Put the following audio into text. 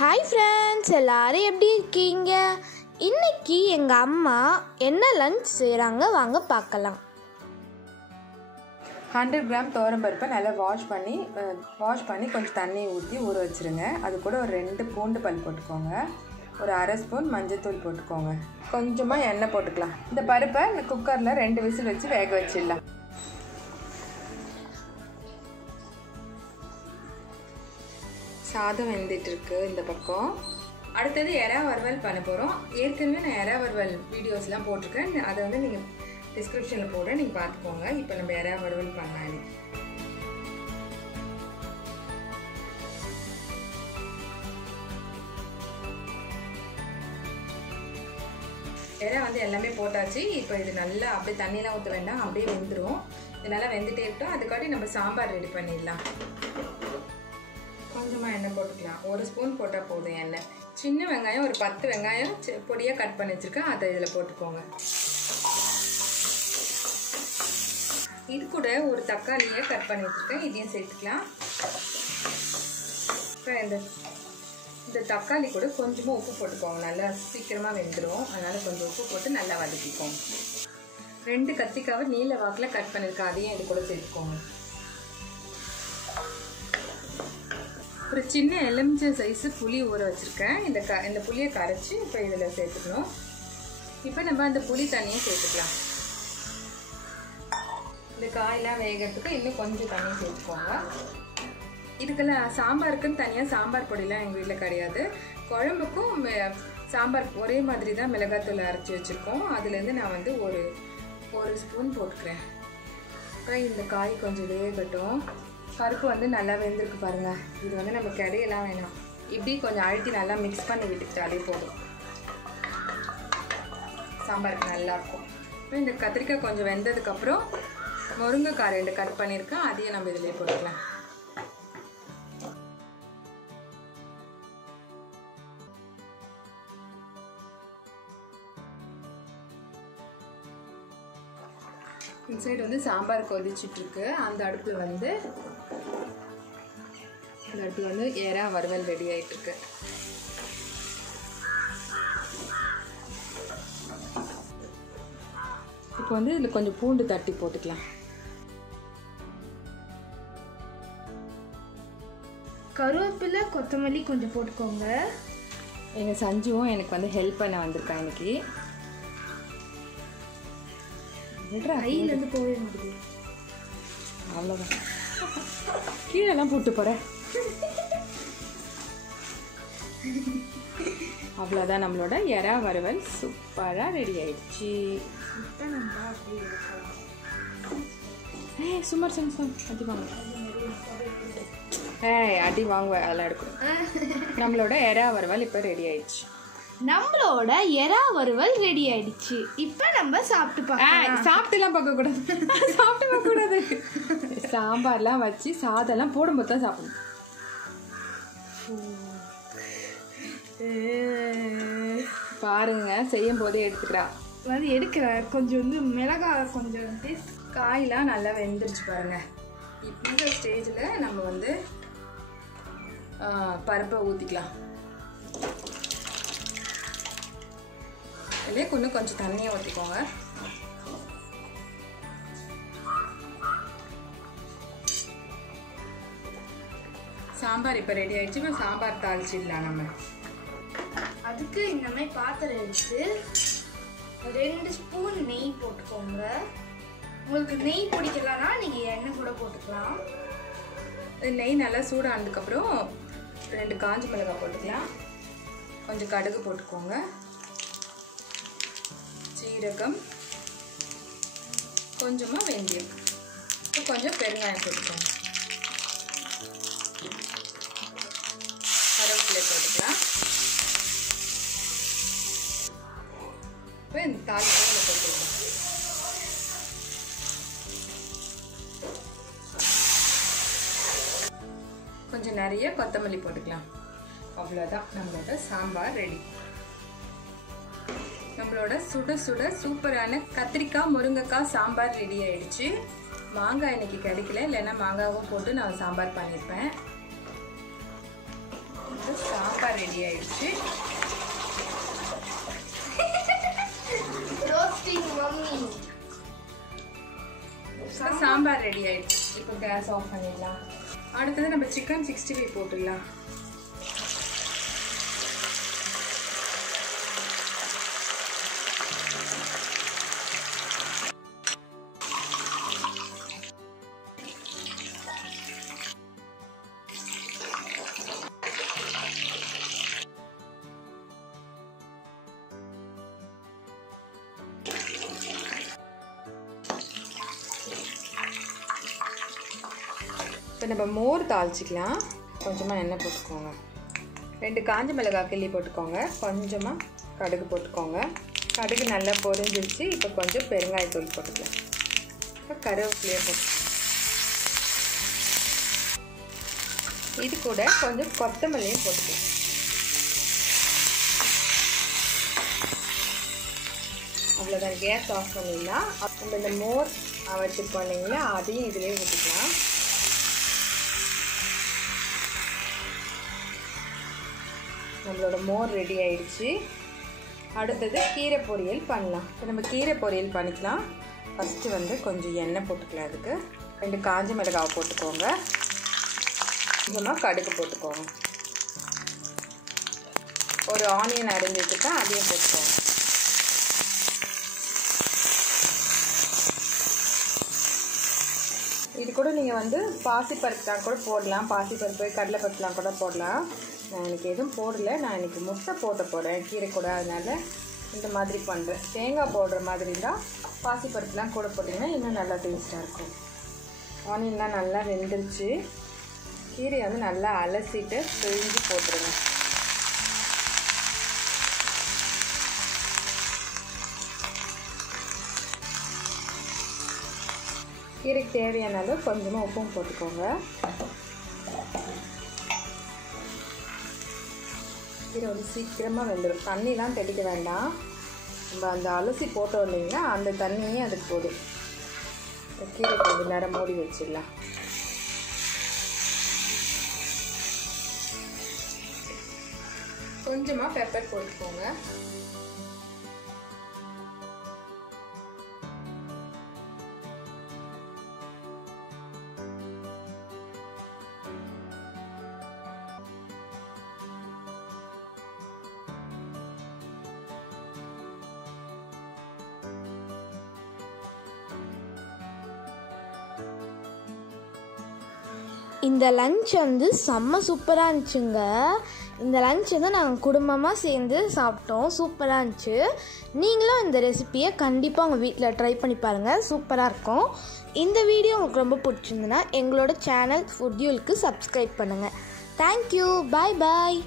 Hi friends, எல்லாரும் எப்படி இருக்கீங்க? இன்னைக்கு எங்கள் அம்மா என்ன லஞ்ச் செய்கிறாங்க வாங்க பார்க்கலாம். 100 கிராம் துவரம்பருப்பை நல்லா வாஷ் பண்ணி கொஞ்சம் தண்ணி ஊற்றி ஊற வச்சுருங்க. அது கூட ஒரு 2 பூண்டு பல் போட்டுக்கோங்க. ஒரு அரை ஸ்பூன் மஞ்சள்தூள் போட்டுக்கோங்க. கொஞ்சமாக எண்ணெய் போட்டுக்கலாம். இந்த பருப்பை இந்த குக்கரில் 2 விசில் வச்சு வேக வச்சிடலாம். சாதம் வெந்துட்டுருக்கு இந்த பக்கம். அடுத்தது எறா வறுவல் பண்ண போகிறோம். ஏற்கனவே நான் எறா வறுவல் வீடியோஸ்லாம் போட்டிருக்கேன். அதை வந்து நீங்கள் டிஸ்கிரிப்ஷனில் போட நீங்கள் பார்த்துக்கோங்க. இப்போ நம்ம எறா வறுவல் பண்ணலாம். எறா வந்து எல்லாமே போட்டாச்சு. இப்போ இது நல்லா அப்படியே தண்ணியெலாம் ஊற்ற வேண்டாம், அப்படியே வெந்துடும். இது நல்லா வெந்துட்டே இருக்கட்டும். அதுக்காட்டி நம்ம சாம்பார் ரெடி பண்ணிடலாம். கொஞ்சமாக எண்ணெய் போட்டுக்கலாம். 1 ஸ்பூன் போட்டால் போதும் எண்ணெய். சின்ன வெங்காயம் ஒரு 10 வெங்காயம் பொடியாக கட் பண்ணி வச்சுருக்கேன். அதை இதில் போட்டுக்கோங்க. இது கூட ஒரு தக்காளியை கட் பண்ணி வச்சுருக்கேன். இதையும் சேர்த்துக்கலாம். இப்போ இந்த தக்காளி கூட கொஞ்சமாக உப்பு போட்டுக்கோங்க. நல்லா சீக்கிரமாக வெந்துடும். அதனால் கொஞ்சம் உப்பு போட்டு நல்லா வதக்கிக்கோங்க. 2 கத்திரிக்காவை நீல வாக்கில் கட் பண்ணியிருக்கேன். அதையும் இது கூட சேர்த்துக்கோங்க. ஒரு சின்ன எலுமிச்சை சைஸு புளி ஊற வச்சுருக்கேன். இந்த புளியை கரைச்சி இப்போ இதில் சேர்த்துக்கணும். இப்போ நம்ம அந்த புளி தண்ணியை சேர்த்துக்கலாம். இந்த காயெல்லாம் வேகிறதுக்கு இன்னும் கொஞ்சம் தண்ணி சேர்த்துக்கோங்க. இதுக்கெல்லாம் சாம்பாருக்குன்னு தனியாக சாம்பார் பொடியெலாம் எங்கள் வீட்டில் கிடையாது. குழம்புக்கும் சாம்பார் ஒரே மாதிரி தான் மிளகாத்தூள் அரைச்சி வச்சுருக்கோம். அதுலேருந்து நான் வந்து ஒரு ஸ்பூன் போட்டுக்கிறேன். அப்புறம் இந்த காய் கொஞ்சம் வேகட்டும். பருப்பு வந்து நல்லா வெந்திருக்கு பாருங்கள். இது வந்து நம்ம கிடையெல்லாம் வேணாம். இப்படி கொஞ்சம் அழுத்தி நல்லா மிக்ஸ் பண்ணி விட்டுக்கிட்டாலே போதும். சாம்பாருக்கு நல்லாயிருக்கும். இப்போ இந்த கத்திரிக்காய் கொஞ்சம் வெந்ததுக்கப்புறம் முருங்கைக்காய் 2 கட் பண்ணியிருக்கேன். அதையும் நம்ம இதிலே போட்டுக்கலாம். இந்த சைடு வந்து சாம்பார் கொதிச்சுட்ருக்கு. அந்த அடுப்பில் வந்து எறா வறுவல் ரெடி ஆகிட்டுருக்கு. இப்போ வந்து இதில் கொஞ்சம் பூண்டு தட்டி போட்டுக்கலாம். கருவேப்பிலை கொத்தமல்லி கொஞ்சம் போட்டுக்கோங்க. எங்கள் சஞ்சுவும் எனக்கு வந்து ஹெல்ப் பண்ண வந்திருக்கா இன்னைக்கு. கையிலேருந்து போகவே முடியுது. அவ்வளோதான், கீழெல்லாம் போட்டு போகிறேன். அவ்வளோதான், நம்மளோட எறா வறுவல் சூப்பராக ரெடி ஆயிடுச்சு. சும்மா அடி வாங்க. அடி வாங்குவேன், அதெல்லாம் எடுக்கணும். நம்மளோட எறா வறுவல் இப்போ ரெடி ஆயிடுச்சு. நம்மளோட எறா வறுவல் ரெடி ஆயிடுச்சு. இப்போ நம்ம சாப்பிட்டுலாம் பார்க்கக்கூடாது. சாப்பிட்டு பார்க்கக்கூடாது. சாம்பார்லாம் வச்சு சாதம்லாம் போடும்போது தான் சாப்பிடணும். பாருங்க, செய்யும் போதே எடுக்கிறேன். கொஞ்சம் வந்து மிளகாய் கொஞ்சம் காயெலாம் நல்லா வெந்துருச்சு பாருங்க. இந்த ஸ்டேஜில் நம்ம வந்து பருப்பை ஊற்றிக்கலாம். இல்லையே கொஞ்சம் தண்ணியை ஊற்றிக்கோங்க. சாம்பார் இப்போ ரெடி ஆயிடுச்சு. இப்போ சாம்பார் தாளிச்சிடலாம். நம்ம அதுக்கு இந்த மாதிரி பாத்திரம் எடுத்து 2 ஸ்பூன் நெய் போட்டுக்கோங்க. உங்களுக்கு நெய் பிடிக்கலன்னா நீங்கள் எண்ணெய் கூட போட்டுக்கலாம். நெய் நல்லா சூடானதுக்கப்புறம் 2 காஞ்ச மிளகாய் போட்டுக்கலாம். கொஞ்சம் கடுகு போட்டுக்கோங்க. சீரகம், கொஞ்சமாக வெந்தயம், கொஞ்சம் பெருங்காயம் போட்டுக்கோங்க. கருவேப்பிலை போட்டுக்கலாம். இப்போ இந்த தாளிப்பாக போட்டுக்கலாம். கொஞ்சம் நிறைய கொத்தமல்லி போட்டுக்கலாம். அவ்வளோதான், நம்மளோட சாம்பார் ரெடி. நம்மளோட சுட சுட சூப்பரான கத்திரிக்காய் முருங்கைக்காய் சாம்பார் ரெடி ஆயிடுச்சு. மாங்காய் இன்னைக்கு கிடைக்கல, இல்லைன்னா மாங்காவும் போட்டு நான் சாம்பார் பண்ணியிருப்பேன். சாம்பார் சாம்பார் ரெடி ஆயிடுச்சு. சாம்பார் ரெடி ஆயிடுச்சு. இப்போ கேஸ் ஆஃப் பண்ணிடலாம். அடுத்தது நம்ம சிக்கன் 65 போட்டுடலாம். இப்போ நம்ம மோர் தாளிச்சிக்கலாம். கொஞ்சமாக எண்ணெய் போட்டுக்கோங்க. 2 காஞ்ச மிளகாய் கிள்ளி போட்டுக்கோங்க. கொஞ்சமாக கடுகு போட்டுக்கோங்க. கடுகு நல்லா பொரிஞ்சிருச்சு. இப்போ கொஞ்சம் பெருங்காயத்தூள் போட்டுக்கலாம். இப்போ கருவேப்பிலையை போட்டு இது கூட கொஞ்சம் கொத்தமல்லியும் போட்டுக்கலாம். அவ்வளோதான், கேஸ் ஆஃப் பண்ணிடலாம். நம்ம இந்த மோர் வச்சுருக்கோம் இல்லைங்களா, அதையும் இதிலே ஊற்றிக்கலாம். நம்மளோட மோர் ரெடி ஆயிடுச்சு. அடுத்தது கீரை பொரியல் பண்ணலாம். இப்போ நம்ம கீரை பொரியல் பண்ணிக்கலாம். ஃபஸ்ட்டு வந்து கொஞ்சம் எண்ணெய் போட்டுக்கலாம். அதுக்கு 2 காஞ்ச மிளகாய் போட்டுக்கோங்க. கொஞ்சமாக கடுகு போட்டுக்கோங்க. ஒரு ஆனியன் அரிஞ்சு வச்சுட்டா அதையும் போட்டுக்கோங்க. இது கூட நீங்கள் வந்து பாசிப்பருப்புலாம் கூட போடலாம். பாசிப்பருப்பு கடலைப்பருப்புலாம் கூட போடலாம். நான் எனக்கு எதுவும் போடலை. நான் இன்றைக்கி முட்டை போட்ட போகிறேன் கீரை கூட, அதனால் இந்த மாதிரி பண்ணுறேன். தேங்காய் போடுற மாதிரி இருந்தால் பாசிப்பருப்புலாம் கூட போட்டிங்கன்னா இன்னும் நல்லா டேஸ்ட்டாக இருக்கும். ஆனியன்லாம் நல்லா வெந்துருச்சு. கீரையை வந்து நல்லா அலசிட்டு பிழிஞ்சு போட்டுருங்க. கீரைக்கு தேவையான அளவு கொஞ்சமாக உப்பும் போட்டுக்கோங்க. கீரை வந்து சீக்கிரமாக வெந்துடும். தண்ணிலாம் தெளிக்க வேண்டாம். நம்ம அந்த அலசி போட்டோம் இல்லைங்கன்னா அந்த தண்ணியே அதுக்கு போதும். கீரை கொஞ்சம் நேரம் மூடி வச்சிடலாம். கொஞ்சமாக பெப்பர் போட்டுக்கோங்க. இந்த லஞ்ச் வந்து செம்ம சூப்பராக இருந்துச்சுங்க. இந்த லஞ்ச் வந்து நாங்கள் குடும்பமாக சேர்ந்து சாப்பிட்டோம். சூப்பராக இருந்துச்சு. நீங்களும் இந்த ரெசிப்பியை கண்டிப்பாக உங்கள் வீட்டில் ட்ரை பண்ணி பாருங்கள். சூப்பராக இருக்கும். இந்த வீடியோ உங்களுக்கு ரொம்ப பிடிச்சிருந்துன்னா எங்களோட சேனல் ஃபுட்யூலுக்கு சப்ஸ்கிரைப் பண்ணுங்கள். தேங்க்யூ. பாய் பாய்.